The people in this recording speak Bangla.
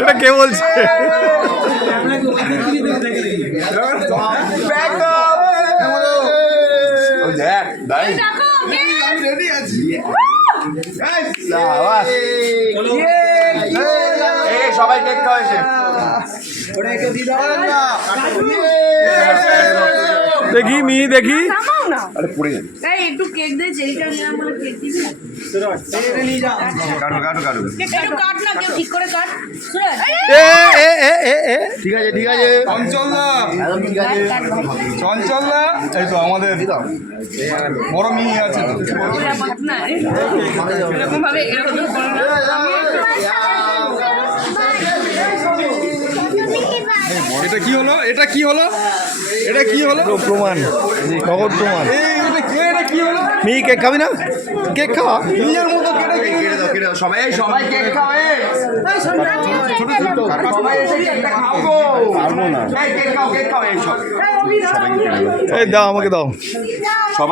এটা কে বলছে? সবাই কেক খাওয়াইছে। দেখি মি দেখি। আরে পড়ে যাবে। একটু কেক দে, চেরিটা নিলাম বলে কেক দিবি। কাটো কাটো কাটো। একটু কাট না, কেউ ঠিক করে কাট। এ এ এ এ এ ঠিক আছে ঠিক আছে। চঞ্চল দা, একদম ঠিক আছে। চঞ্চল দা, এই তো আমাদের বড় মেয়ে আছে তো। এরকম ভাবে এরকম এটা কি হলো? এটা কি হলো? এটা কি হলো? প্রমাণ, নগদ প্রমাণ। এটা কি হলো? মি কেক খাবি না? কেক খাওয়া। নিজের মতো কেটে কেটে দাও কেটে দাও। সবাই সবাই কেক খাও। সবাই এসে কেকটা খাও গো। পারবো না। কেক খাও কেক খাও। এই সব সবাই এই দাও, আমাকে দাও। সবাই